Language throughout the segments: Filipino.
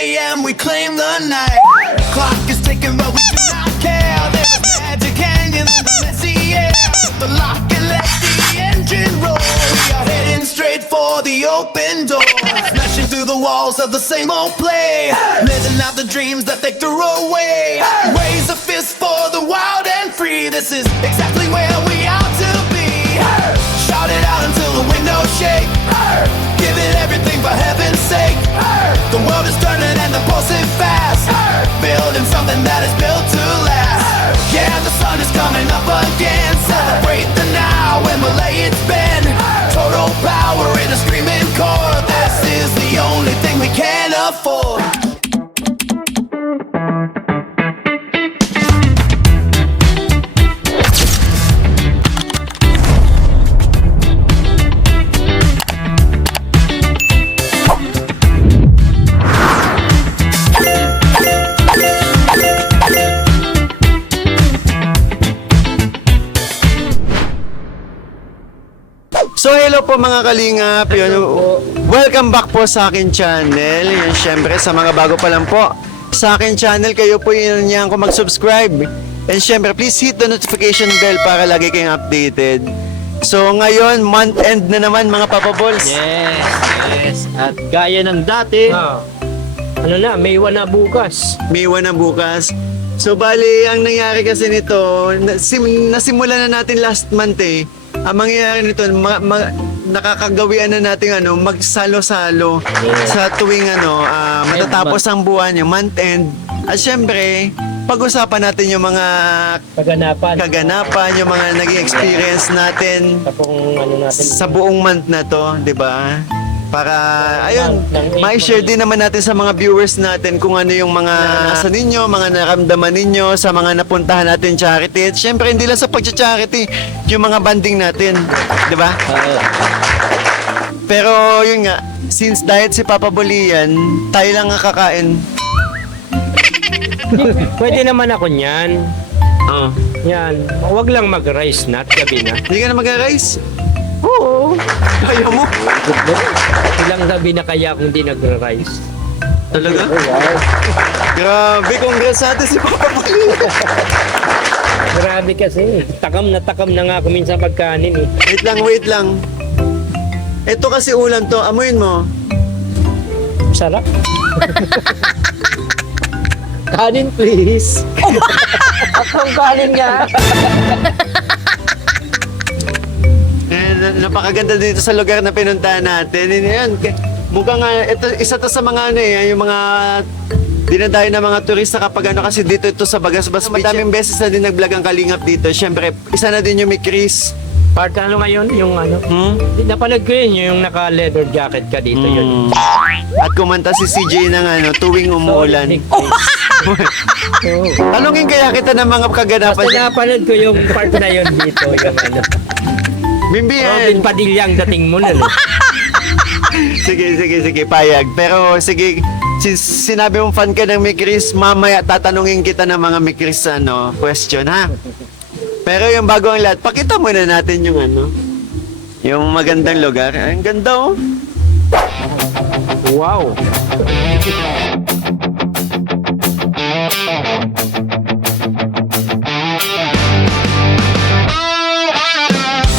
a.m. we claim the night. Clock is ticking but we do not care. There's magic hanging in the messy air. The lock and let the engine roll. We are heading straight for the open door. Smashing through the walls of the same old play. Living out the dreams that they threw away. Raise a fist for the wild and free. This is exactly where we ought to be. Shout it out until the windows shake. Give it everything for heaven's sake. The world is turning and the pulsing fast. Building something that is built to last. Yeah, the sun is coming up again. Celebrate the now and we'll lay it bend. Total power in a screaming chord. This is the only thing we can afford. So hello po mga kalingap, welcome back po sa akin channel. Yan, syempre sa mga bago pa lang po sa akin channel, kayo po yun yan kung mag-subscribe. And syempre please hit the notification bell para lagi kayong updated. So ngayon, month end na naman mga Papa Balls. Yes. At gaya ng dati, May 1 na bukas. May 1 na bukas. So bali, ang nangyari kasi nito, nasimulan na natin last month eh. Ang mangyayari nito, nakakagawian na natin magsalo-salo sa tuwing matatapos ang buwan, yung month end. At syempre, pag-usapan natin yung mga kaganapan, yung mga naging experience natin sa buong month na to, di ba? Para, ayun, ma-share din naman natin sa mga viewers natin kung ano yung mga nasa ninyo, mga naramdaman ninyo sa mga napuntahan natin charity. At syempre, hindi lang sa pag-charity, yung mga banding natin. Di ba? Pero, yun nga, since diet si Papa Bolian, tayo lang nga kakain. Pwede naman ako niyan. Yan. Huwag lang mag-rice nut gabi na. Hindi ka na mag-rice? Oo. Ayaw mo? Ilang gabi na kaya kung di nag-rice. Talaga? Grabe, congrats sa atin si Papa Bolian. Grabe kasi. Takam na nga ako minsan pagkanin eh. Wait lang. Ito kasi ulam to, amuin mo. Sarap. Kanin please. Akong kanin nga. Napakaganda dito sa lugar na pinuntahan natin. Yan, mukhang ito, isa to sa mga yung mga dinadayo ng mga turista kapag kasi dito ito sa Bagasbas Beach. Madaming beses na din nag-vlog ang Kalingap dito. Siyempre, isa na din yung may Chris. Part ngayon, yung napanood ko yun, yung naka-leather jacket ka dito yun. At kumanta si CJ ng tuwing umuulan. Tanungin kaya kita ng mga kaganapan. Basta napanood ko yung part na yun dito, yung Bimbi, Robin Padilla ang dating mo na. Sige, payag. Pero sige, sinabi mong fan ka ng Mikris, mamaya tatanungin kita ng mga Mikris question ha. Pero yung bago ang lahat, pakita muna natin yung yung magandang lugar. Ang ganda oh. Wow.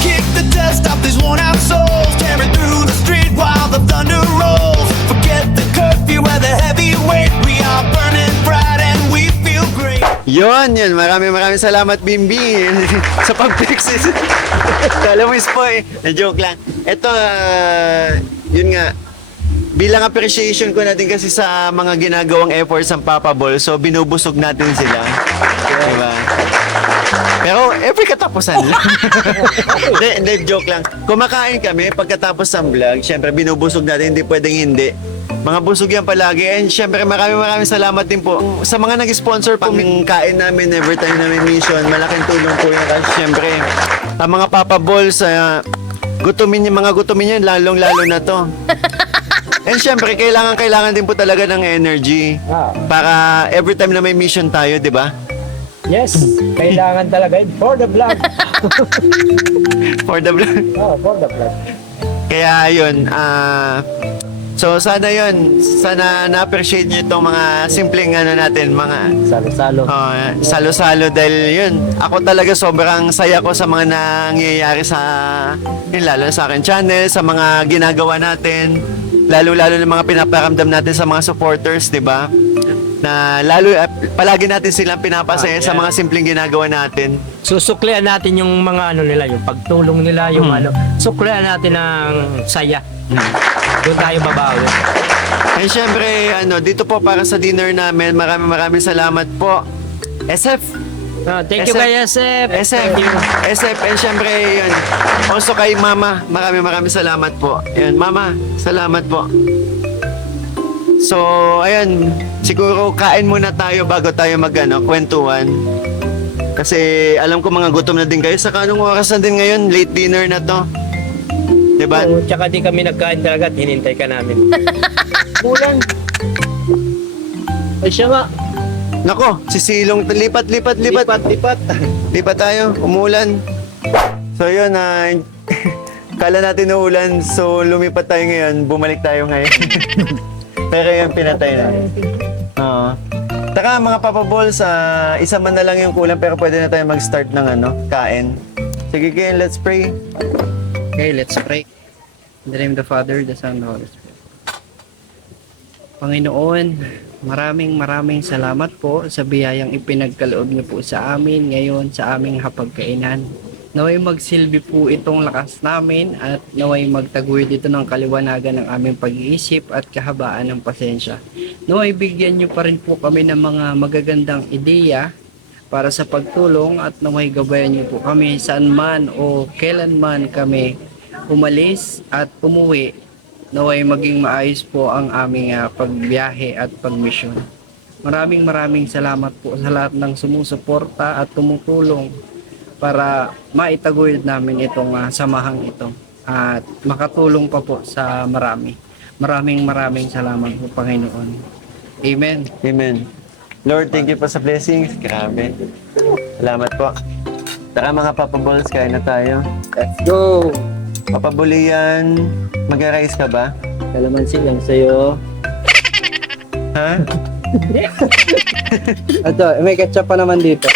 Kick the dust off these worn out souls. Tearing through the street while the thunder rolls. Forget the curfew or the heavyweight. We are burning bright and we feel great. Yun. Maraming salamat, Bimbi, sa pag-fix. Kala mo spoy. Na-joke lang. Ito, yun nga, bilang appreciation ko natin kasi sa mga ginagawang efforts ng Papa Ball, so binubusog natin sila. Diba? Pero every katapusan lang. Hindi, joke lang. Kumakain kami pagkatapos ng vlog. Siyempre, binubusog natin, hindi pwedeng hindi. Mga busog yan palagi. And syempre, maraming salamat din po sa mga nag-sponsor po ng kain namin every time namin mission. Malaking tulong po yun. Kasi syempre, ang mga Papa Balls, gutumin yan, lalong-lalo na to. And syempre, kailangan din po talaga ng energy para every time na may mission tayo, di ba? Yes, kailangan talaga yun. For the vlog. For the vlog. For the vlog. Kaya yun, So sana yun, sana na-appreciate nyo itong mga simpleng ano natin, mga Salo-salo. salo-salo dahil yun, ako talaga sobrang saya ko sa mga nangyayari sa, yun, lalo na sa akin channel, sa mga ginagawa natin, lalo-lalo na mga pinaparamdam natin sa mga supporters, di ba? Na lalo, palagi natin silang pinapasaya sa mga simpleng ginagawa natin. Susuklian natin yung mga ano nila, yung pagtulong nila, yung ano. Suklian natin ng saya. Doon tayo babawi. And syempre, dito po para sa dinner namin, maraming salamat po. SF, Thank you kay SF. SF, Thank you. SF, and syempre, yun. Also kay Mama, maraming salamat po. Yun, Mama, salamat po. So, ayun, siguro kain muna tayo bago tayo kwentuhan. Kasi alam ko mga gutom na din kayo. Saka anong oras na din ngayon? Late dinner na to. Diba? Oo, tsaka di kami nagkain talaga at hinintay ka namin. Kulang. Ay siya nga. Nako, si Silong, lipat. Lipat tayo, umulan. So yun, kala natin uulan, so lumipat tayo ngayon, bumalik tayo ngayon. Pero yun, pinatay na. Oo. Taka mga Papa Balls, isa man na lang yung kulang pero pwede na tayo mag-start ng kain. Sige kayo, let's pray. Okay, let's pray. In the name of the Father, the Son, and the Holy Spirit. Panginoon, maraming salamat po sa biyayang ipinagkaloob niyo po sa amin ngayon sa aming hapagkainan. Naway magsilbi po itong lakas namin at naway magtaguyod dito ng kaliwanagan ng aming pag-iisip at kahabaan ng pasensya. Naway bigyan niyo pa rin po kami ng mga magagandang ideya para sa pagtulong at naway gabayan niyo po kami saan man o kailan man kami umalis at umuwi. Naway maging maayos po ang aming pagbiyahe at pagmisyon. Maraming salamat po sa lahat ng sumusuporta at tumutulong para maitaguyod namin itong samahang ito at makatulong pa po sa marami. Maraming salamat po, Panginoon. Amen. Amen. Lord, thank you po sa blessings. Grabe. Salamat po. Tara mga Papa Balls, kain na tayo. Let's go. Papa Bulian, mag-rice ka ba? Kalamansi lang sa'yo. Ha? Ito, may ketchup pa naman dito.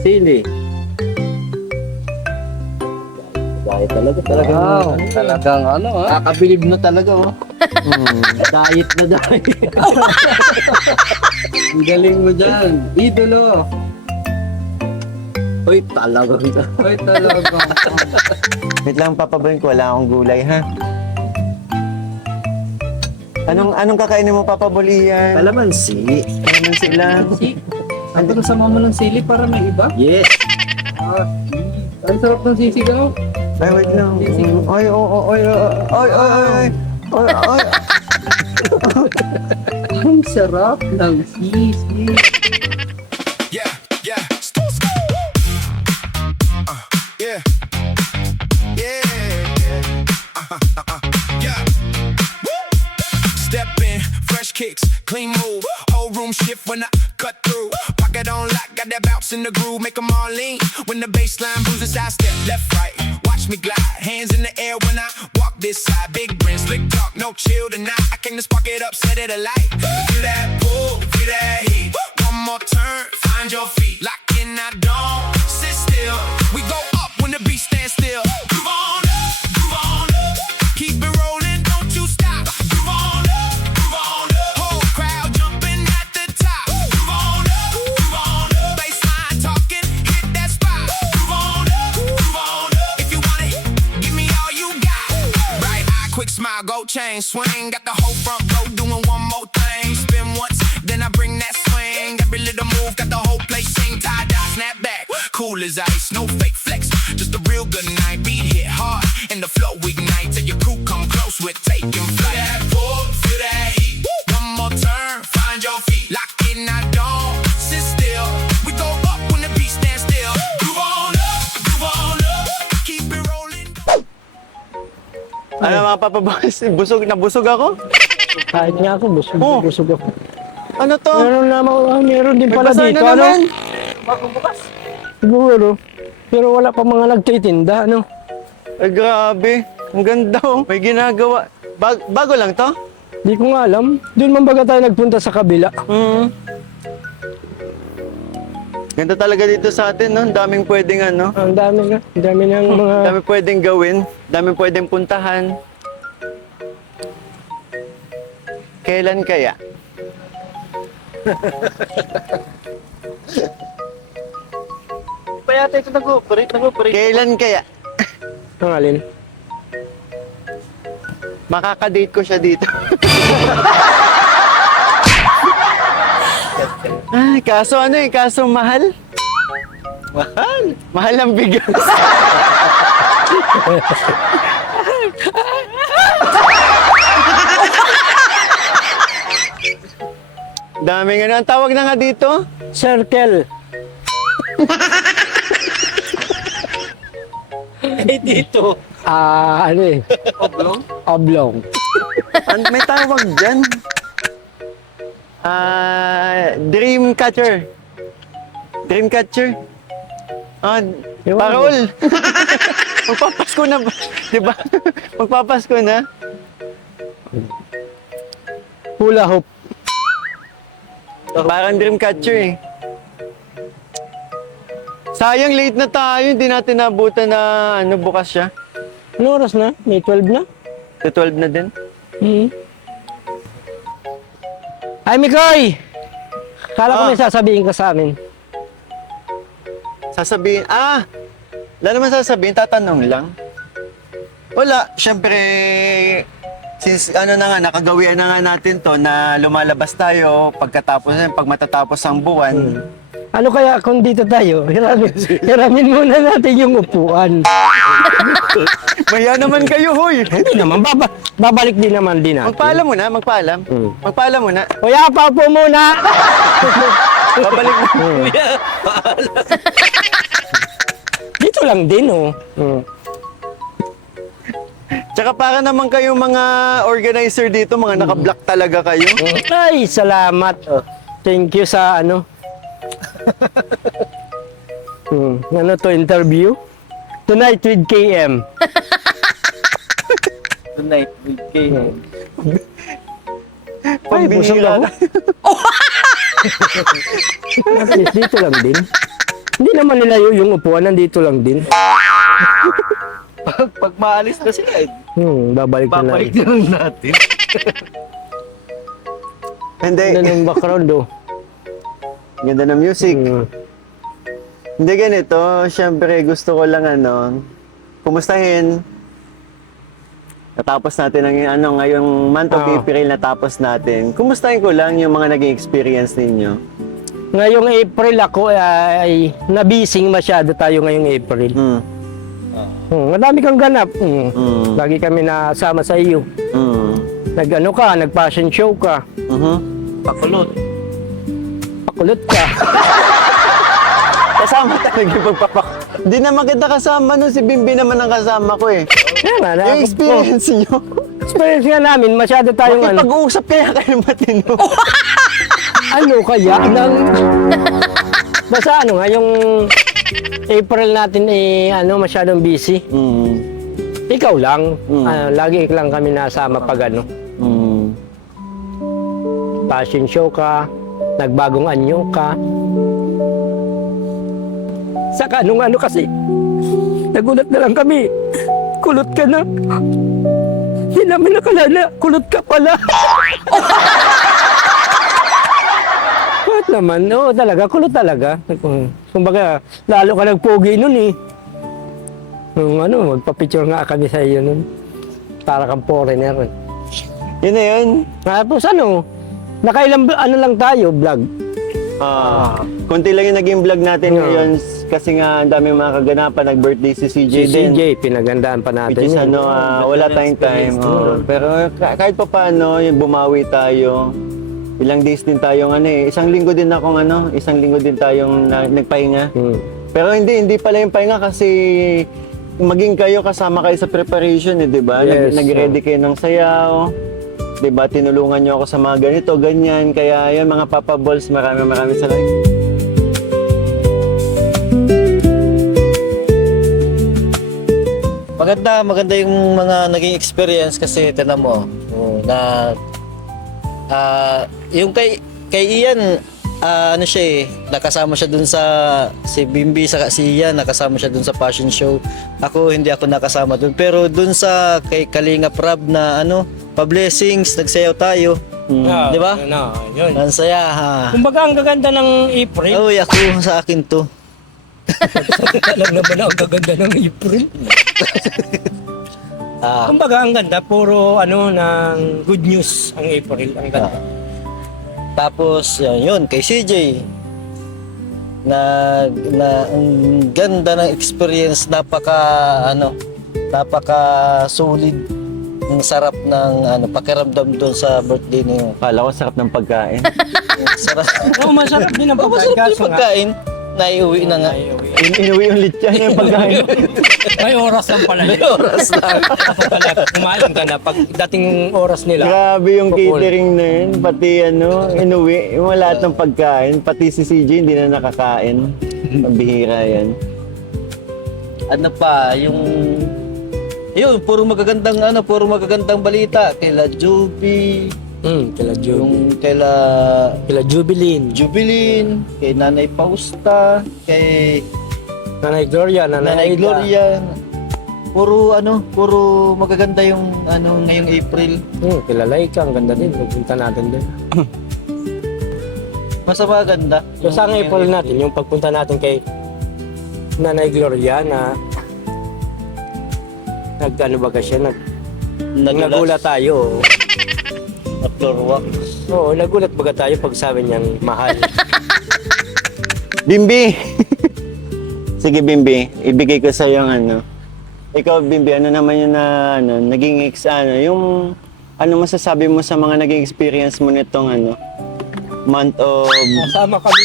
Sili. Diet talaga. Wow, talagang Kakabilib na talaga, oh. Diet na diet. Ang galing mo dyan. Idolo. Uy, talaga. Ay, talaga. Wait lang, Papa Bulian ko, wala akong gulay, ha? Anong kakainin mo, Papa Bulian? Kalamansi. Kalamansi lang. Ano sa mama ng sili para may iba? Yes. Ang sarap ng sisigaw. Ay, wait lang. Ay. Ang sarap ng sisi. Yeah. Skoo. Yeah. Yeah. Woo. Step in, fresh kicks, clean move. Whole room shift when I cut through. Pocket on lock, got that bounce in the groove. Make 'em all lean. When the baseline bruises, I step left, right. Watch me glide, hands in the air when I walk this side. Big grin, slick talk, no chill tonight. I came to spark it up, set it alight. Feel that pull, feel that heat. One more turn, find your feet. Lock in, I don't sit still. We go up when the beat stands still. Groove on up, groove on up. Keep it rolling, don't you stop. Groove on up, groove on up. Whole crowd jumping at the top. Groove on up, groove on up. Baseline talking, hit that spot. Groove on up, groove on up. If you want it, give me all you got. Right eye, quick smile, gold chain swing. Got the whole front row doing one more thing. Spin once, then I bring that swing. Every little move, got the whole place sing. Tie dye, snap back, cool as ice, no fake flex. Just a real good night, beat hit hard, and the flow ignite. Till your crew come close, we're taking flight. Feel that pull, feel that heat. One more turn, find your feet. Lock in, I don't sit still. We go up when the beat stands still. Groove on up, keep it rolling. Ano mga Papa Balls, nabusog ako? Kahit nga ako, busog ako. Ano to? Meron din May pala basahan dito. na naman. Siguro. Pero wala pa mga nagtitinda, ano? Ay, grabe. Ang ganda, oh. May ginagawa. Bago lang to? Di ko nga alam. Doon man baga tayo nagpunta sa kabila. Ganda talaga dito sa atin, no? Ang daming pwedeng ano. Ang dami nga. Ang dami ng mga... Ang daming pwedeng gawin. Ang daming pwedeng puntahan. Kailan kaya? Pa yata ito nag-operate. Kailan kaya? Ang alin? Makakadate ko siya dito. Ay, kaso ano eh, kaso mahal. Mahal? Mahal ng bigas. Daming ano, ang tawag na nga dito? Circle. Dito. Ano eh? Oblong? Oblong. May tawag dyan. Dream catcher. Dream catcher. Ewan Parol. Magpapasko na ba? Diba? Magpapasko na. Hula hoop. Parang dream catcher eh. Sayang late na tayo, hindi natin nabutan na ano bukas siya. Ano oras na? May 12 na? 12 na din. Ay, Mikoy! Kala ko Ah. may sasabihin ka sa amin. Sasabihin, wala naman sasabihin, tatanong lang. Wala, syempre, since ano na nga, nakagawian na nga natin to na lumalabas tayo pag matatapos ang buwan. Ano kaya kung dito tayo? Hiramin muna natin yung upuan. Maya naman kayo, hoy! Hindi naman, babalik din naman din natin. Magpaalam muna, magpaalam. Magpaalam muna. Kuya, paupo muna! Babalik mo. Dito lang din, oh. Tsaka para naman kayong mga organizer dito, mga naka-block talaga kayo. Ay, salamat. Thank you sa ano. Ano to, interview? Tonight with KM. Tonight with KM. Ay, busog ako. At least dito lang din. Hindi naman nila yung upuan, nandito lang din. Pag maalis na sila, Babalik na babalik lang. na lang natin. Hindi, Ganda ng background, oh. ganda ng music. Hindi ganito, syempre gusto ko lang kumustahin. Natapos natin ang ngayong month of Oo. April natapos natin. Kumustahin ko lang yung mga naging experience ninyo. Ngayong April ako ay nabising masyado tayo ngayong April. Madami kang ganap. Lagi kami nasama sa iyo. Nag-ano ka, nag-fashion show ka. Pakulot. Pakulot ka. Kasama talaga yung pagpapak. Hindi na maganda kasama no, si Bimbi naman ang kasama ko eh. Yan nga, Yung experience nyo. experience nga namin, masyado tayong ano. Pag-uusap kaya kayo matino. Ano kaya? Basta ano nga, yung April natin masyadong busy. Ikaw lang. Lagi lang kami nasama pag ano. Fashion show ka, nagbagong anyo ka. Saka nung ano kasi, nagulat na lang kami. Kulot ka na. Hindi namin nakalala, kulot ka pala. Kulot naman, oo talaga, kulot talaga. Kumbaga, lalo ka nagpogi nun eh. Nung magpa-picture nga kami sa iyo nun. Para kang foreigner. Yun na yun. Tapos nakailang lang tayo, vlog. Konti lang yung naging vlog natin Yeah. ngayon kasi nga ang dami mga kaganapan. Nag-birthday si CJ Si din. CJ, pinagandaan pa natin. Which is yun. wala tayong time. Pero kahit pa paano, yung bumawi tayo. Ilang days din tayong isang linggo din tayong nagpahinga. Pero hindi pala yung pahinga kasi maging kayo kasama kayo sa preparation di ba? Yes. Nag-ready kayo ng sayaw. Di ba? Tinulungan niyo ako sa mga ganito, ganyan. Kaya yun mga Papa Balls, maraming salamat. Maganda yung mga naging experience kasi tinan mo na yung kay Ian ano siya nakasama siya dun sa si Bimbi sa si Ian nakasama siya dun sa fashion show. Hindi ako nakasama dun pero dun sa kay Kalinga Prab na pa-blessings nagsayaw tayo. Di ba? Yun. Ang saya ha. Kumbaga ang gaganda ng April. Uy, ako sa akin to. Alam naman na ang gaganda ng April. Kumbaga ang ganda, puro ng good news ang April. Ang ganda. Tapos yun kay CJ ang ganda ng experience napaka solid ang sarap ng pakiramdam doon sa birthday niyo. Kala ko sarap ng pagkain. Sarap. Oo, masarap din ang Masarap pagkain. yung pagkain. Naiuwi na nga. Inuwi yung litya yung pagkain. May oras lang pala yun. Oras lang. Ako pala, kumain ka na. Pag dating oras nila. Grabe yung catering na yun. Pati inuwi. Yung lahat ng pagkain. Pati si CJ hindi na nakakain. Mabihira yan. Ano pa, yun, puro magagandang balita. Kaila Joby, Kila yung kaila Jubilin. Jubilin, kay Nanay Pausta, kay Nanay Gloria, Nanay Aida. Gloria. Puro magaganda yung ngayong April. Kila Laika, ang ganda din. Pupunta natin din. Mas maganda. So sa April natin, yung pagpunta natin kay Nanay Gloria na nagulat tayo. Floor walk. Oo, nagulat baga tayo pag sabi niyang mahal. Bimbi! Sige Bimbi, ibigay ko sa yung Ikaw Bimbi, ano naman yung naging yung masasabi mo sa mga naging experience mo nitong month of Kasama kami.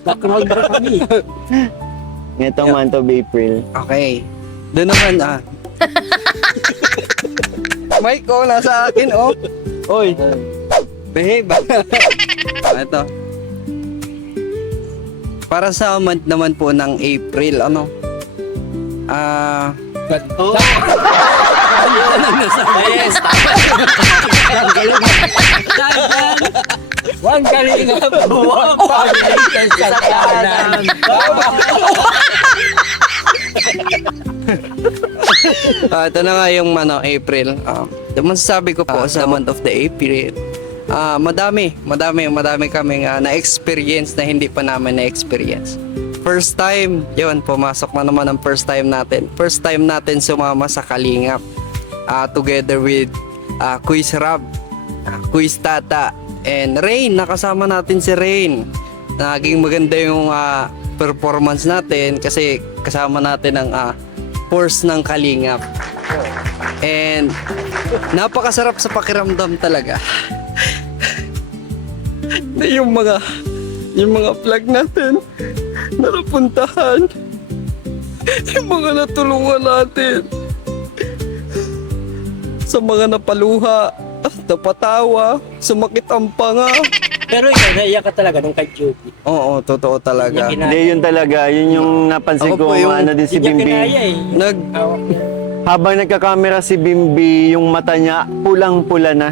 Background na kami. nitong month of April. Okay. Doon naman Mike, nasa akin, Oy. Behave. Ito. Para sa month naman po ng April, Yes, One kalinga, buwang pagalitan sa kanan. ito na nga yung April. Masasabi ko po sa month of the April. Madami kaming na-experience na hindi pa namin na-experience. First time, yun, pumasok na naman ang first time natin. First time natin sumama sa Kalingap. Together with Quiz Rab, Quiz Tata, and Rain. Nakasama natin si Rain. Naging maganda yung performance natin kasi kasama natin ang force ng Kalingap. And napakasarap sa pakiramdam talaga. Na yung mga vlog natin na napuntahan, yung mga natulungan natin, sa mga napaluha, napatawa, sumakit ang panga. Pero ikaw, naiyak ka talaga nung kay Juby. Oo, totoo talaga. Hindi yun talaga, yun yung napansin Ako ko po yung- din si Hindi niya Bimbi. kinaya Nag Habang nagkakamera si Bimbi, yung mata niya pulang-pula na.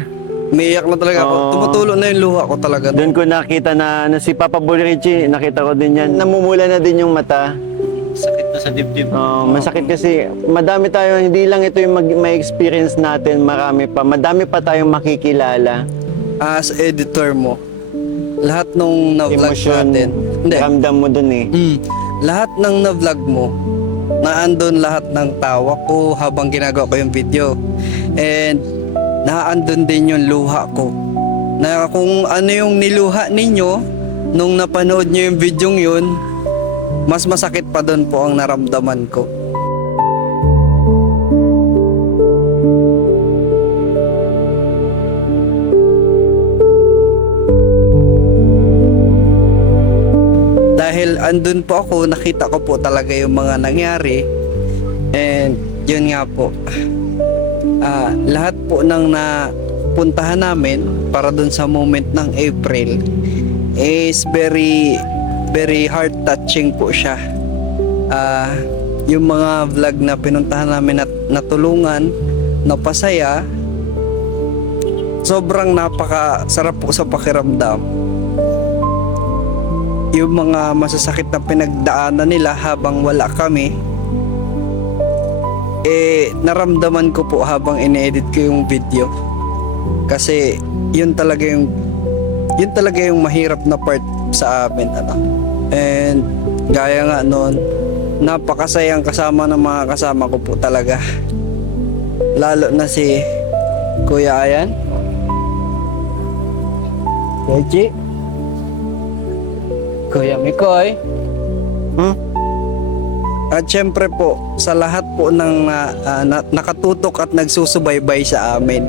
Umiiyak na talaga ako. Oo. Tumutulo na yung luha ko talaga. Doon ko nakita na si Papa Bulrichi, nakita ko din yan. Namumula na din yung mata. sakit na sa dibdib. Masakit kasi madami tayo, hindi lang ito yung may experience natin, marami pa. Madami pa tayong makikilala. As editor mo, lahat nung na-vlog Emosyon, natin. Hindi. ramdam mo dun eh. Lahat ng na-vlog mo, naandun lahat ng tawa ko habang ginagawa ko yung video. And naandun din yung luha ko. Na kung ano yung niluha ninyo nung napanood nyo yung video yun, mas masakit pa doon po ang naramdaman ko. Dahil andun po ako, nakita ko po talaga yung mga nangyari. And yun nga po, lahat po ng napuntahan namin para dun sa moment ng April is very very heart touching po siya. yung mga vlog na pinuntahan namin at natulungan, napasaya, sobrang napakasarap po sa pakiramdam. Yung mga masasakit na pinagdaanan nila habang wala kami, naramdaman ko po habang ine-edit ko yung video. Kasi yun talaga yung mahirap na part sa amin, ano. And gaya nga noon, napakasayang kasama ng mga kasama ko po talaga. Lalo na si Kuya Ayan, Kuya Chi, Kuya Mikoy, at syempre po sa lahat po ng nakatutok at nagsusubaybay sa amin.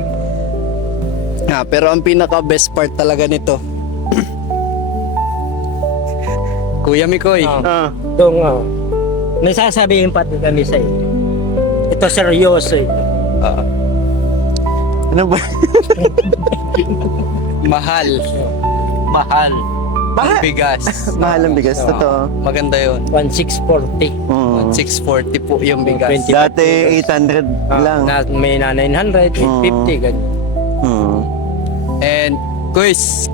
Pero ang pinaka best part talaga nito, Kuya Mikoy, Ah, Itong, may sasabihin pati kami sa iyo. Ito seryoso ito. ano ba? mahal. Mahal. Ang bigas. Mahal ang bigas, totoo. Maganda yun. 1,640. Oo. 640 po yung bigas. 20. Dati 800 lang. May na 900, 850, ganyan. Oo. And, guys,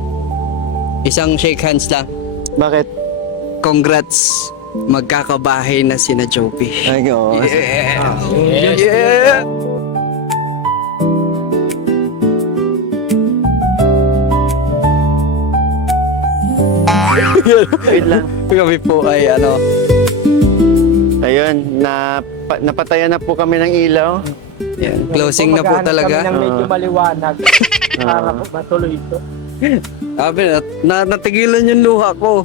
isang shake hands lang. Bakit? Congrats. Magkakabahay na sina Joby. Ay, oo. Yeah. Wait lang. Kami po ay Ayun, napatayan na po kami ng ilaw. closing na po Maghahanap talaga. kami ng medyo maliwanag. Para po matuloy ito. Sabi natigilan yung luha ko.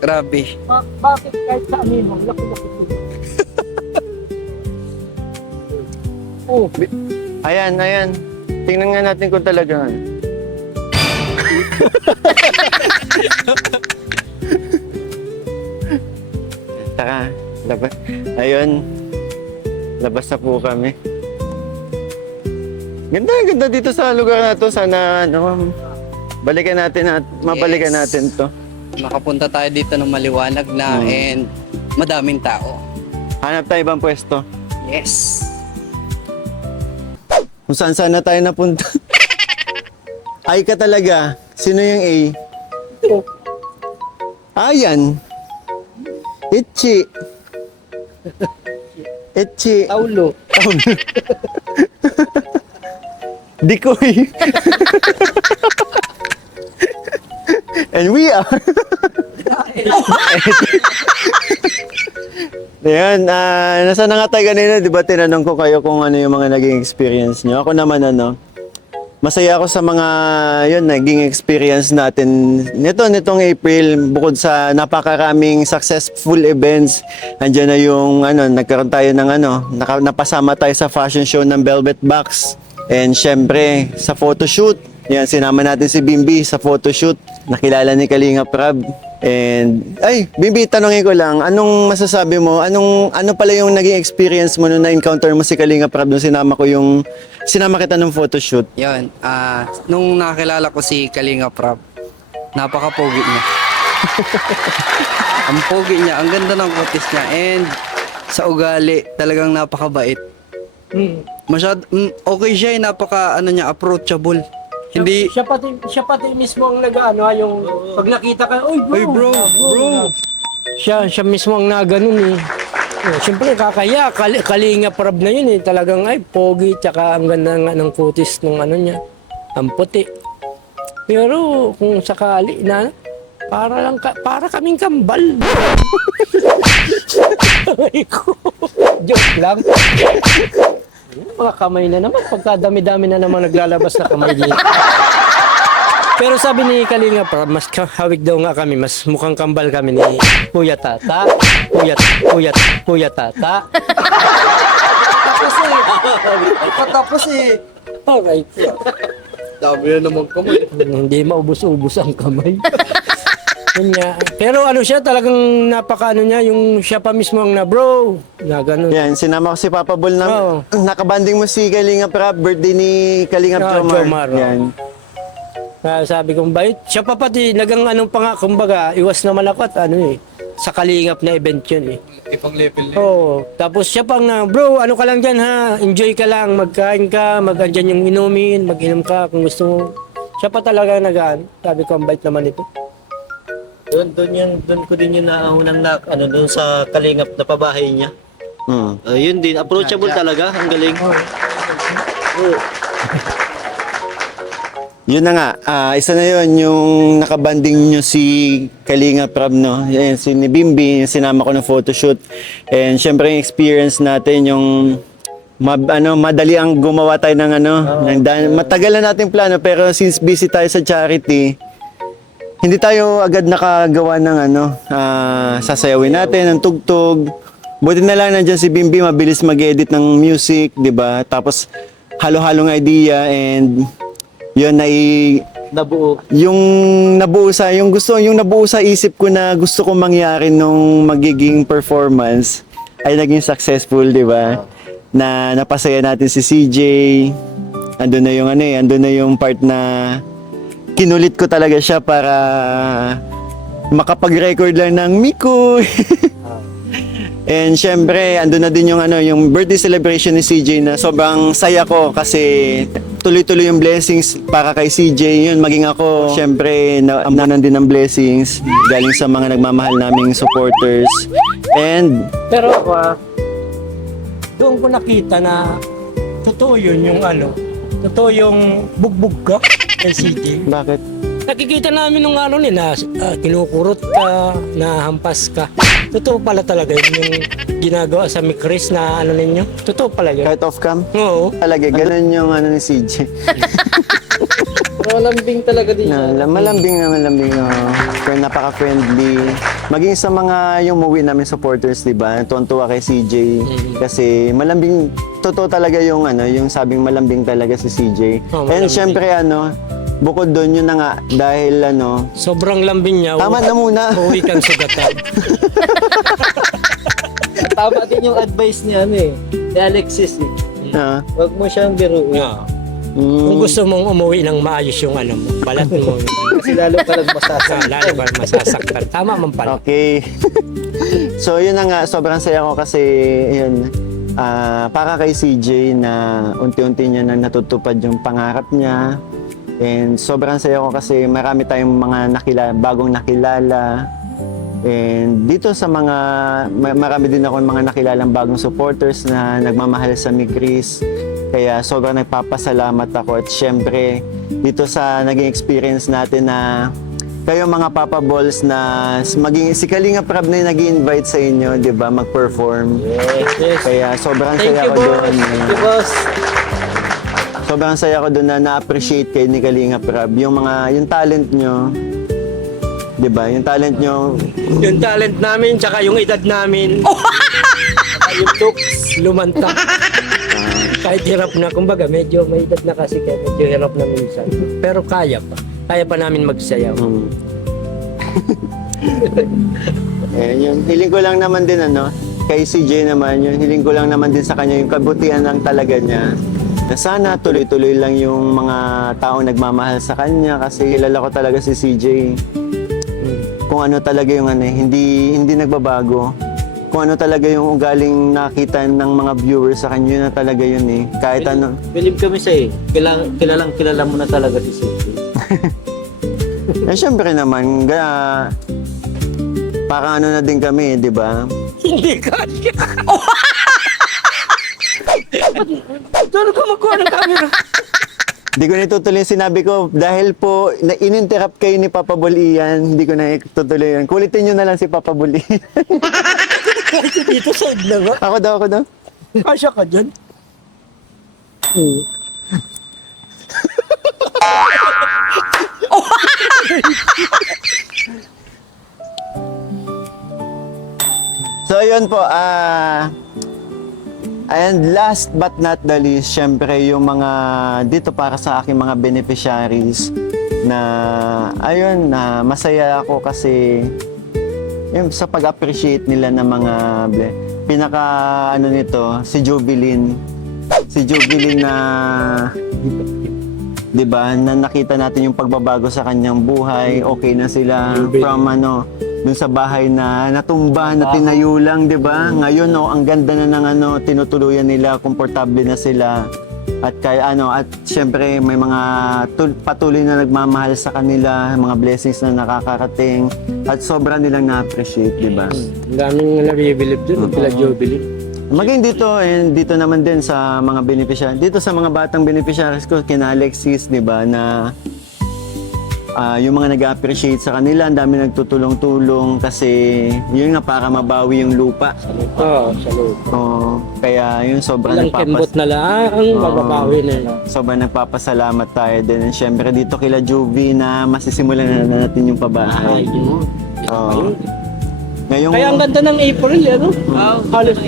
Grabe. Bakit kahit sa amin mo, laki-laki po. Oh, Ayan, ayan. Tingnan nga natin kung talaga. Tara, labas. Ayun. Labas na po kami. Ganda, ganda dito sa lugar na to. Sana, balikan natin at mabalikan Yes. natin to. Nakapunta tayo dito ng maliwanag na and madaming tao. Hanap tayo ibang pwesto. Yes. Kung saan saan na tayo napunta. Ay ka talaga. Sino yung A? Ayan. Itchy. Itchy. Taulo. Dikoy. And we are. Ayan, nasa na nga tayo kanina, di ba tinanong ko kayo kung ano yung mga naging experience nyo. Ako naman masaya ako sa mga naging experience natin nitong April. Bukod sa napakaraming successful events, andyan na yung nagkaroon tayo ng napasama tayo sa fashion show ng Velvet Box. And syempre, sa photoshoot, yan, sinama natin si Bimbi sa photoshoot. Nakilala ni Kalinga Prab. And, Bimbi, tanongin ko lang, anong masasabi mo? Ano pala yung naging experience mo nung na-encounter mo si Kalinga Prab nung sinama kita ng photoshoot? Yun, nung nakilala ko si Kalinga Prab, napaka-pogi niya. Ang pogi niya, ang ganda ng kutis niya, and sa ugali, talagang napakabait. Okay siya, approachable. Hindi, Siya pati mismo ang yung pag nakita ka, oy bro. Oy, bro. Siya mismo ang naganon eh. Siyempre kakaya, Kalinga Prab na yun eh. Talagang pogi, tsaka ang ganda nga ng kutis ng niya. Ang puti. Pero kung sakali na, para kaming kambal. Joke lang. Mga kamay na naman, pagka dami-dami na naman naglalabas na kamay dito. Pero sabi ni Kalinga Prab, mas hawig daw nga kami, mas mukhang kambal kami ni Kuya Tata. Kuya Tata. patapos eh. Alright. Dami na naman kamay. Hindi maubos-ubos ang kamay. Yun nga. Pero siya talagang niya, yung siya pa mismo ang bro, na ganun. Yan, sinama ko si Papa Bol na Oo. nakabanding mo si Kalinga Prab, birthday ni Kalinga Jomar. Jomar, oo. Yan. Sabi ko, bait. Siya pa pati, kumbaga, iwas naman ako at sa Kalingap na event yun eh. Ibang level na. Oo. Tapos siya pang bro, ano ka lang dyan ha? Enjoy ka lang, magkain ka, mag-andyan yung inumin, mag-inom ka kung gusto mo. Siya pa talaga nagaan. Sabi ko, ang bait naman ito. Doon ko din yung naunang doon sa Kalingap na pabahay niya. Yun din, approachable talaga, ang galing. Yun na nga, isa na yun, yung nakabanding nyo si Kalinga Prab, no? Yan, si ni Bimbi, yung sinama ko ng photoshoot. And syempre yung experience natin, yung madali ang gumawa tayo ng matagal na nating plano, pero since busy tayo sa charity, hindi tayo agad nakagawa ng sasayawin natin, ng tugtog. Buti na lang nandiyan si Bimbi, mabilis mag-edit ng music, di ba? Tapos halo-halong idea and yun yung nabuo sa isip ko na gusto kong mangyari nung magiging performance ay naging successful, di ba? Na napasaya natin si CJ. Andun na yung part na kinulit ko talaga siya para makapag-record lang ng Mikoy. And syempre, andun na din yung birthday celebration ni CJ na sobrang saya ko kasi tuloy-tuloy yung blessings para kay CJ. Yun, maging ako, syempre, namunan din ng blessings galing sa mga nagmamahal naming supporters. And Pero doon ko nakita na totoo yun totoo yung bugbog ka kay CJ. bakit? Nakikita namin nung nila, kinukurot ka, nahampas ka. Totoo pala talaga yun yung ginagawa sa Mikris na ninyo. Totoo pala yun. Kahit off-cam? Oo. Talaga, ganun yung ni CJ. Malambing talaga din. Malambing. Pero napaka-friendly. Maging sa mga yung movie namin supporters, di ba? Tuwan-tuwa kay CJ. Kasi malambing, totoo talaga yung sabing malambing talaga si CJ. Oh, And malambing. syempre bukod doon yun na nga, dahil Sobrang lambing niya. tama na muna. Uwi kang sugatan. Tama din yung advice ni ni Alexis eh. Ah, Huwag mo siyang biruin. Yeah. Kung gusto mong umuwi ng maayos yung balat mo. Kasi lalo ka nagmasasakit. Lalo ka masasaktan. Tama man pala. Okay. So yun na nga, sobrang saya ko kasi yun, para kay CJ na unti-unti niya na natutupad yung pangarap niya. And sobrang saya ko kasi marami tayong mga bagong nakilala. And dito sa marami din ako mga nakilalang bagong supporters na nagmamahal sa Migris. Kaya sobrang nagpapasalamat ako at syempre dito sa naging experience natin na kayo mga Papa Balls na maging si Kalinga Prab na yung nag-invite sa inyo, di ba, mag-perform. Yes. Kaya sobrang Thank saya you, ko boss. doon. Thank you, boss. Sobrang saya ko doon na na-appreciate kayo ni Kalinga Prab. Yung talent nyo, di ba? Yung talent nyo, Yung talent namin, tsaka yung edad namin. Tsaka yung looks, lumanta. Kahit hirap na, kumbaga, medyo may edad na kasi kaya medyo hirap na minsan. Pero kaya pa. Kaya pa namin magsayaw. yung hiling ko lang naman din kay CJ naman, yung hiling ko lang naman din sa kanya yung kabutihan lang talaga niya. Na sana tuloy-tuloy lang yung mga taong nagmamahal sa kanya kasi kilala ko talaga si CJ. Kung ano talaga yung hindi nagbabago. Kung ano talaga yung ugaling nakita ng mga viewers sa kanya, yun na talaga yun eh. Kahit Believe kami sa'yo. Kilala mo na talaga si CJ. syempre naman, parang na din kami, di ba? Hindi kaya. Saan ka magkuha ng camera? Hindi ko na itutuloy yung sinabi ko dahil po in-interrupt kayo ni Papa Bulian, hindi ko na itutuloy yun. Kulitin nyo na lang si Papa Bulian. Dito sa idla ba? Ako daw. Kasya ka dyan? So yun po, and last but not the least, syempre yung mga dito para sa aking mga beneficiaries na ayun, na masaya ako kasi yung sa pag-appreciate nila ng mga pinaka nito, si Jubilin na 'di ba, na nakita natin yung pagbabago sa kanyang buhay, okay na sila from dun sa bahay na natumba, na tinayo lang, di ba? Ngayon, oh, ang ganda na ng ano, tinutuluyan nila, komportable na sila. At kaya ano, at syempre may mga patuloy na nagmamahal sa kanila, mga blessings na nakakarating at sobra nilang na-appreciate, di ba? Ang daming nare-believe dun, kila Jubilee. Maging dito, and dito naman din sa mga beneficiaries, dito sa mga batang beneficiaries ko, kina Alexis, di ba, na yung mga nag-appreciate sa kanila, ang dami nagtutulong-tulong kasi yun nga para mabawi yung lupa. Oo, sa loob. Oh, kaya yun sobrang Ilang kembot na lang ang mababawi na yun. sobrang nagpapasalamat tayo din. And syempre dito kila Juvie na masisimulan na natin yung pabahay. Oo. Ngayong, Kaya ang ganda ng April, ano? Halos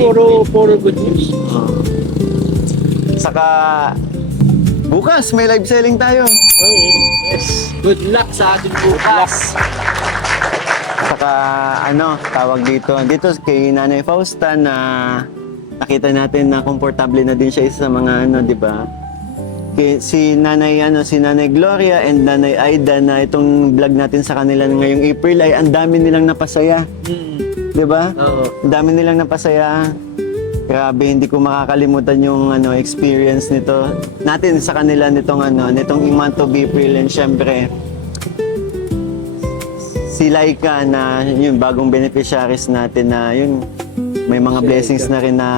puro good news. saka bukas may live selling tayo. Yes. Good luck sa ating bukas. Saka ano, tawag dito. Dito kay Nanay Fausta na nakita natin na komportable na din siya isa sa mga ano, di ba? Si Nanay Gloria and Nanay Aida na itong vlog natin sa kanila ngayong April ay ang dami nilang napasaya. Di ba? Oo. Ang dami nilang napasaya. Grabe, hindi ko makakalimutan yung ano experience nito natin sa kanila nitong month of April. And syempre si Laika na yun bagong beneficiaries natin na yun may mga blessings na rin na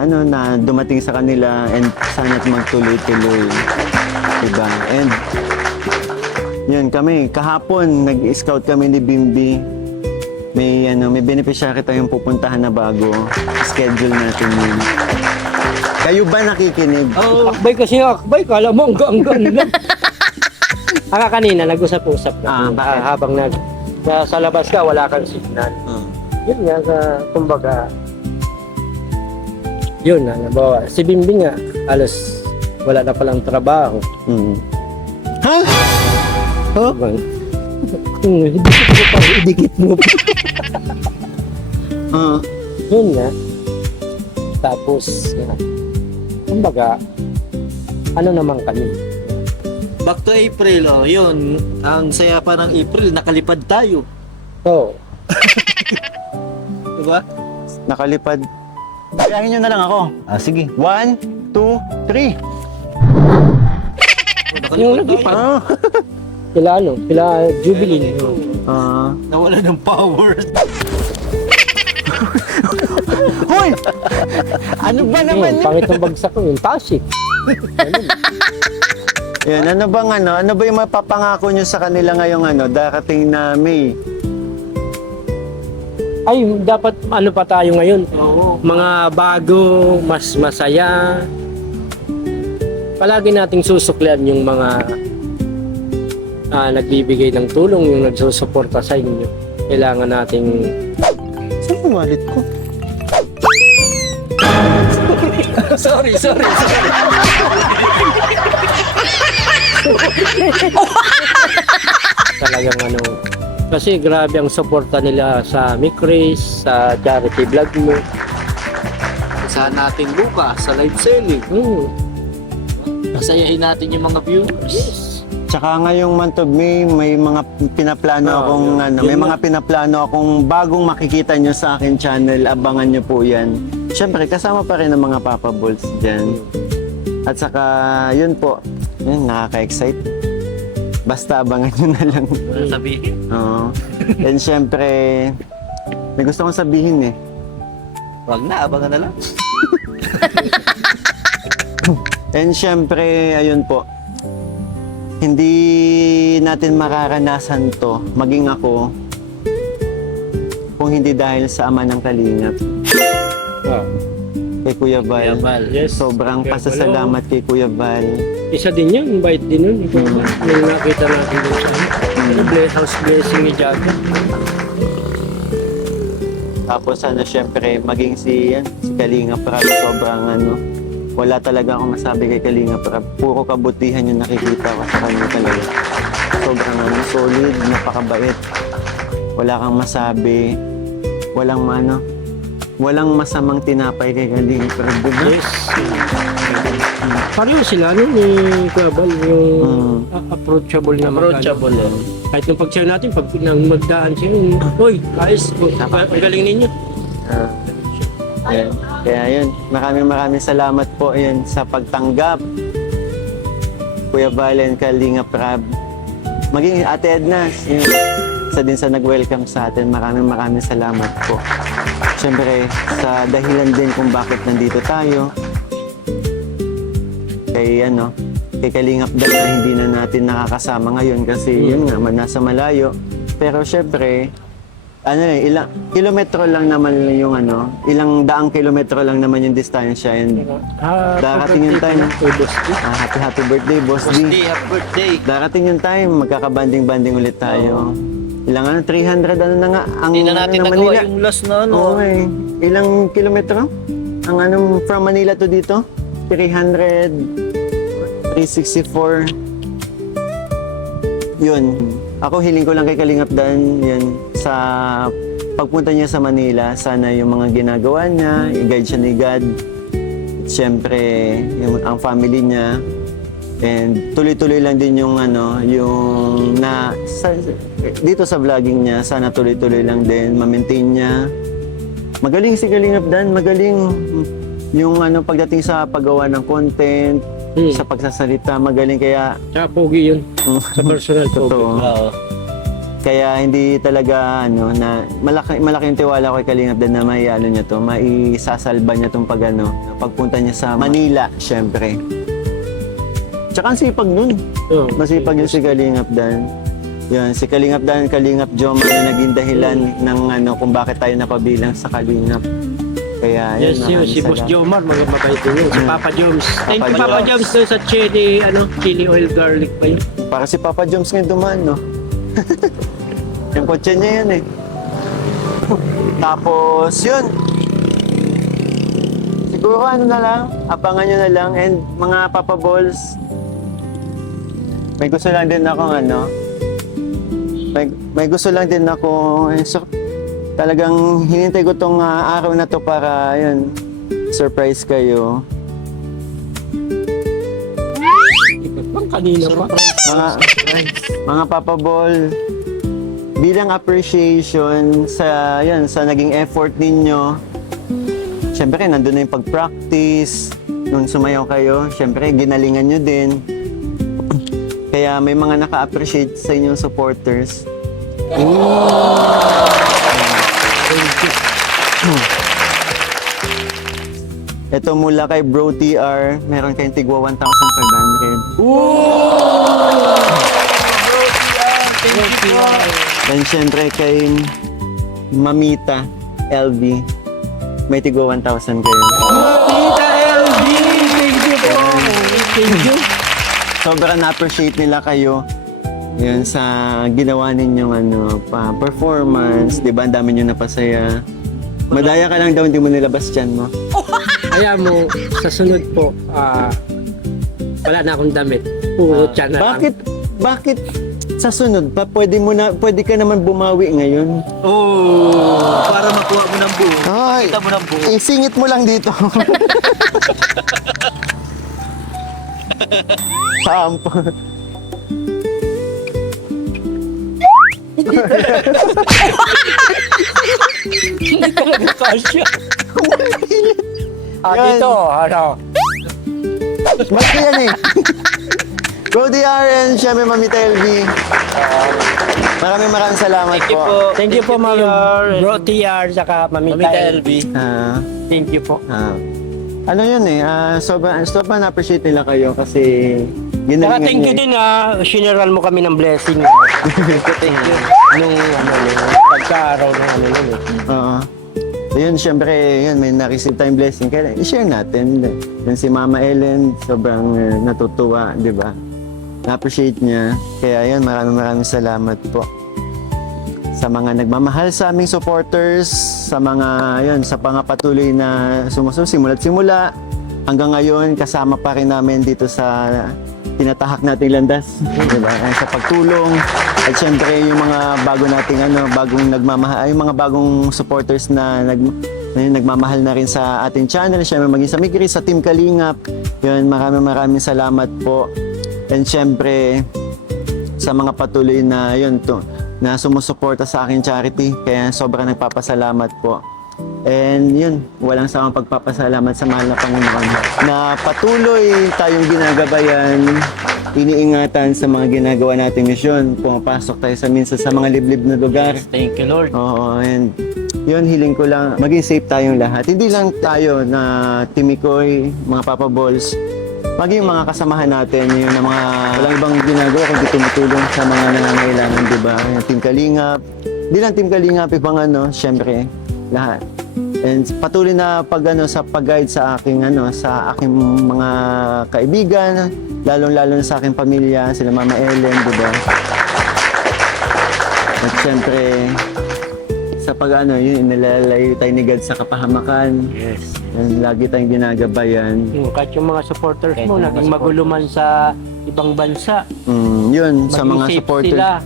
ano na dumating sa kanila and sana't magtuloy-tuloy. Diba? And yun kami kahapon nag-scout kami ni Bimbi. May beneficiary tayong pupuntahan na bago. Schedule natin yun. Kayo ba nakikinig? Oh, akbay kasi akbay. Kala mo, ang lang. Kanina, nag-usap-usap na. Bakit? Habang sa labas ka, wala kang signal. Yun nga, kumbaga, yun na, nabawa. Si Bimbing nga, alas wala na palang trabaho. Ha? Huh? Idikit mo pa. Yun nga. Tapos, kumbaga, ano naman kami. Back to April, oh, yun. Ang saya pa ng April, nakalipad tayo. So, Diba? Nakalipad. Bayahin nyo na lang ako. Sige. 1, 2, 3. yung naglipad. Kila Jubilee. Nawala ng power. Hoy! Ano ba naman Yung yun? pangit ng bagsak ko, yung tasik. Yan, ano ba yung mapapangako nyo sa kanila ngayong darating na May? Ay, dapat ano pa tayo ngayon? Mga bago, mas masaya. Palagi nating susuklian yung mga nagbibigay ng tulong, yung nagsusuporta sa inyo. Kailangan nating... Saan yung wallet ko? sorry. Talagang kasi grabe ang suporta nila sa Mikris, sa charity vlog mo. Saan natin bukas sa live selling. Pasayahin natin yung mga viewers. Tsaka ngayong month of May, may mga pinaplano akong may mga pinaplano akong bagong makikita nyo sa akin channel. Abangan nyo po 'yan. Syempre kasama pa rin ang mga Papa Balls diyan. At saka yun po. Yun, nakaka-excite. Basta abangan nyo na lang. Sabihin. Oo. And syempre may gusto kong sabihin eh. Wag na, abangan na lang. And syempre, ayun po, hindi natin mararanasan to, maging ako, kung hindi dahil sa ama ng Kalingap. Kay Kuya Val. Yes. Sobrang Kuya pasasalamat kay Kuya Val. Isa din yun, invite din yun. Yung nakita natin doon sa house blessing ni Jaga. Tapos syempre, maging si Kalingap Rab, sobrang wala talaga akong masabi kay Kalingap Rab. Puro kabutihan yung nakikita ko sa kanya talaga. Sobrang solid, napakabait. Wala kang masabi. walang masamang tinapay kay Kalingap Rab, di ba? Yes. Pareho sila, no, ni Kuya Bal, yung approachable na Approachable, magkano. Kahit nung pag-share natin, pag nang magdaan siya, "Uy, guys, ang galing ninyo." Ayan. Kaya yun, maraming salamat po yun sa pagtanggap. Kuya Bal and Kalingap Rab. Maging Ate Edna, yun, isa din sa nag-welcome sa atin. Maraming salamat po. Siyempre, sa dahilan din kung bakit nandito tayo. Kay Kalingap dahil na hindi na natin nakakasama ngayon kasi yun nga, nasa malayo. Pero syempre, ilang kilometro lang naman yung ilang daang kilometro lang naman yung distansya and darating yung time. Happy birthday, Boss D. Happy birthday. Darating yung time, magkakabanding-banding ulit tayo. Ilang 300 na nga ang Hindi na natin ng nagawa Manila. yung last na Oo eh. Ilang kilometro? Ang from Manila to dito? 364. Yun. Ako hiling ko lang kay Kalingap Dan, yun, sa pagpunta niya sa Manila, sana yung mga ginagawa niya, i-guide siya ni God. At syempre, ang family niya. And tuloy-tuloy lang din yung dito sa vlogging niya, sana tuloy-tuloy lang din, ma-maintain niya. Magaling si Kalingap Dan, magaling yung pagdating sa paggawa ng content, sa pagsasalita, magaling kaya Tsaka pogi yun. Sa personal pogi. totoo. Oo. Kaya hindi talaga na malaking tiwala ko kay Kalingap Dan na niya to, maisasalba niya tong pagpunta niya sa Manila, syempre. Tsaka ang sipag nun. Oo. Masipag yun si Kalingap Dan. Yan, si Kalingap Dan, Kalingap Jomar na naging dahilan ng kung bakit tayo napabilang sa Kalingap. Kaya Yes, yun, si Boss Jomar, mga mabait din yun. Si Papa Joms. Thank you, Papa Joms, doon sa chili oil garlic pa yun. Para si Papa Joms ngayon dumaan, no? Yung kotse niya yun eh. Tapos, yun. Siguro na lang, abangan nyo na lang. And mga Papa Balls, may gusto lang din ako may gusto lang din ako talagang hinintay ko tong araw na to para yun, surprise kayo. Pang kanina pa. Mga Papa Ball, bilang appreciation sa naging effort ninyo. Syempre, nandun na yung pag-practice. Nung sumayaw kayo, syempre, ginalingan nyo din. Kaya may mga naka-appreciate sa inyong supporters. Ito mula kay Bro TR, meron kayong tigwa 1,500. And syempre kay Mamita LV, may tigwa 1,000 kayo. Tita LB! Thank you po! Thank you! Sobrang na-appreciate nila kayo. Yan sa ginawa ninyong performance, 'di ba? Ang dami niyo napasaya. Madaya ka lang daw, hindi mo nilabas tiyan mo. Kaya mo, sa sunod po, wala na akong damit. Puro tiyan na lang. Bakit sa sunod pa pwede ka naman bumawi ngayon? Oh, para makuha mo ng buo. Ay, Kita mo ng buo. isingit mo lang dito. Sampo. Hindi talaga kasya. Yan. Dito, Malaki yan eh. Go DR and syempre Mamita LV. Maraming salamat Thank you po. po. Thank you po, Ma'am Bro TR, saka Mamita Mamita LB. LB. Thank you po. Ano yun eh, sobrang na-appreciate nila kayo kasi Saka ginalingan thank you niyo. din general mo kami ng blessing. Thank you. Nung pagka-araw ng nun eh. Oo. So yun, syempre, yun, may na-receive tayong blessing. Kaya i-share natin. Yan si Mama Ellen, sobrang natutuwa, di ba? Na-appreciate niya. Kaya yun, maraming salamat po. Sa mga nagmamahal sa aming supporters, sa mga, yun, sa pangapatuloy na simula't simula. Hanggang ngayon, kasama pa rin namin dito sa tinatahak nating landas, di ba? Sa pagtulong. At syempre yung mga bago nating bagong nagmamahal, yung mga bagong supporters na nagmamahal na rin sa ating channel, syempre maging sa Migris, sa Team Kalingap. Yun, maraming salamat po. And syempre, sa mga patuloy na yun to, na sumusuporta sa aking charity, kaya sobrang nagpapasalamat po. And yun, walang samang pagpapasalamat sa mahal na Panginoon na patuloy tayong ginagabayan, iniingatan sa mga ginagawa nating misyon. Pumapasok tayo minsan sa mga liblib na lugar. Thank you, Lord. Oo, and yun, hiling ko lang, maging safe tayong lahat. Hindi lang tayo na Timikoy, mga Papa Balls, maging mga kasamahan natin, yun na mga walang ibang ginagawa kundi tumutulong sa mga nangangailangan, di ba? Yung Team Kalingap, di lang Team Kalingap, ibang syempre, lahat. And patuloy na sa pag-guide sa aking sa aking mga kaibigan, lalong-lalo na sa aking pamilya, sila Mama Ellen, di ba? At syempre, sa yun, inilalayo tayo ni God sa kapahamakan. Yes. And lagi tayong ginagabayan. Kahit yung mga supporters mo, naging magulo man sa ibang bansa. Yun, sa maging mga safe supporters. sila.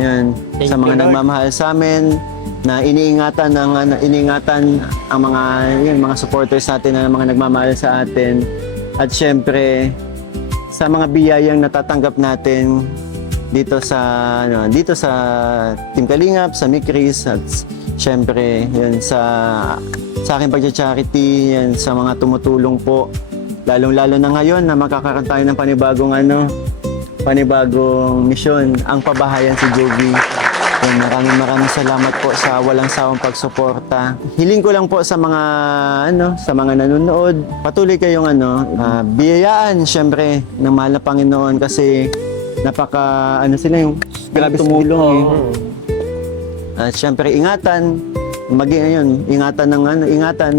Yan, Thank sa you, mga Lord. nagmamahal sa amin, na iniingatan ang mga supporters natin na mga nagmamahal sa atin. At syempre, sa mga biyayang natatanggap natin dito sa Team Kalingap, sa Migris, at syempre, yan sa aking pagcha-charity, yan sa mga tumutulong po. Lalong-lalo na ngayon na magkakaroon tayo ng panibagong misyon, ang pabahayan si Jovi. Yan, maraming salamat po sa walang sawang pagsuporta. Hiling ko lang po sa mga nanonood, patuloy kayong biyayaan syempre ng mahal na Panginoon kasi sila yung grabe tumulong eh. At syempre ingatan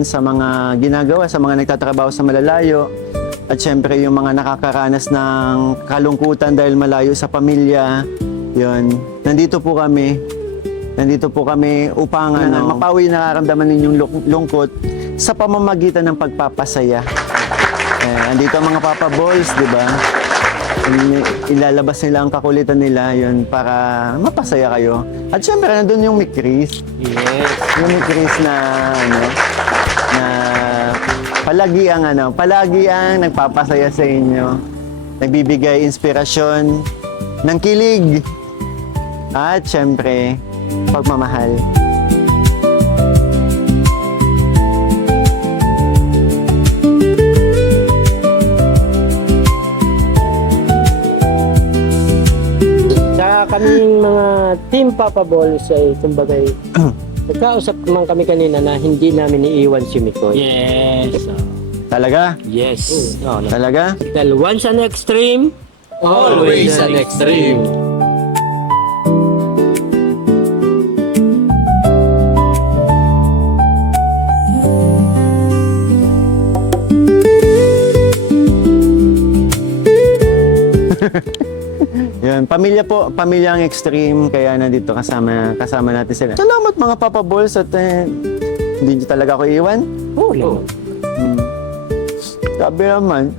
sa mga ginagawa, sa mga nagtatrabaho sa malalayo. At syempre yung mga nakakaranas ng kalungkutan dahil malayo sa pamilya. Yun, nandito po kami upang mapawi yung nararamdaman ninyong lungkot sa pamamagitan ng pagpapasaya. Andito ang mga Papa Boys, di ba? Ilalabas nila ang kakulitan nila yun para mapasaya kayo. At syempre nandun yung Migris. Yes. Yung Migris na palagi ang nagpapasaya sa inyo. Nagbibigay inspirasyon, ng kilig, at syempre pagmamahal. Kaming mga Team Papa Balls ay kumbagay nagkausap man kami kanina na hindi namin iiwan si Mikoy. Yes. Talaga? Yes. Talaga? Dahil once an extreme, Always an extreme. Yun, pamilya ang extreme, kaya nandito kasama natin sila. Salamat mga Papa Balls at hindi niyo talaga ako iiwan. oh. Sabi naman.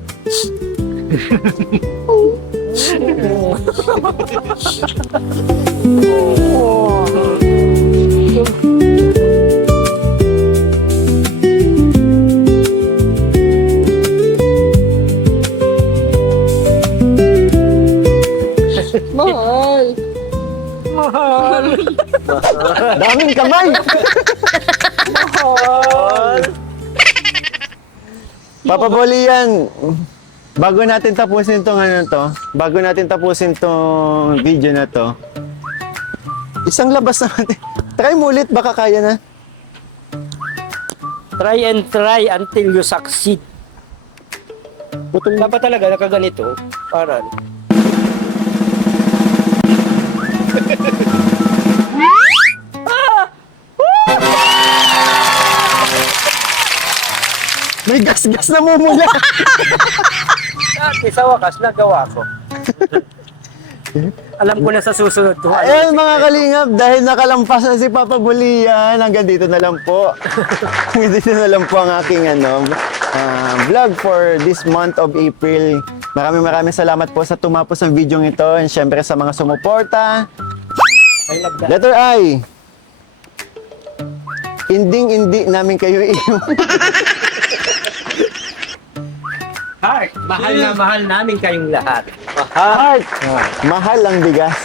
Daming kamay! Papa Boli yan. Bago natin tapusin tong video na to, isang labas naman. Try mo ulit, baka kaya na. Try and try until you succeed. Dapat talaga nakaganito. Para May gas-gas na mumula. Dati sa wakas, nagawa ko. Alam ko na sa susunod to. Ayan mga kalingap, dahil nakalampas na si Papa Bulian, hanggang dito na lang po. Hanggang dito na lang po ang aking vlog for this month of April. Maraming salamat po sa tumapos ng video ito. And syempre sa mga sumuporta. I love that. Letter I. Inding-hindi namin kayo iiwan. Heart, mahal na mahal namin kayong lahat. Heart, mahal ang bigas.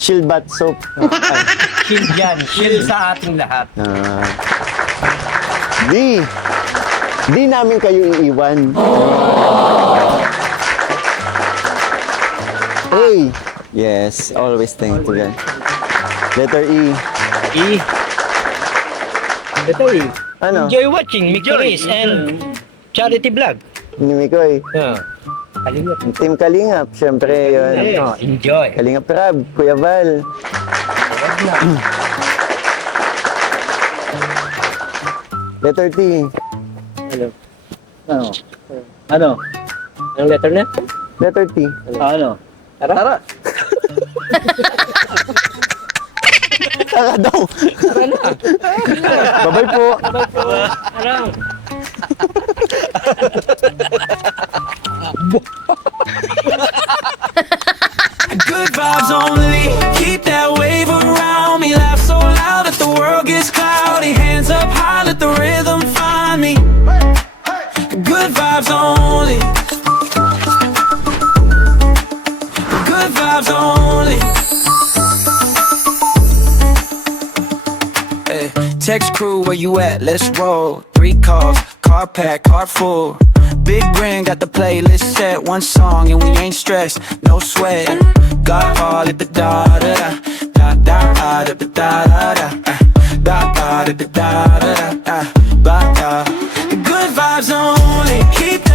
Shield bath soap. Shield yan, shield sa ating lahat. Di namin kayo iiwan. A. Yes, always thank you. God. Letter E. E. Ito eh. Ano? Enjoy watching Mikoris and Charity Vlog. Mimikoy. Kalingap. Team Kalingap, syempre yun. Enjoy. Kalingap Rab, Kuya Val. Letter T. Ano? Ang letter na? Letter T. Ano? Tara. Tara daw. Bye-bye po. Tara. Good vibes only. Keep that wave around me. Laugh so loud that the world gets cloudy. Hands up high, let the rhythm find me. Good vibes only. Good vibes only. Hey, text crew, where you at? Let's roll. 3 calls, car pack, car full. Big ring, got the playlist set. One song and we ain't stressed, no sweat. Got all at the da da da da da da da da da da da da da da da da da. Good vibes only. Keep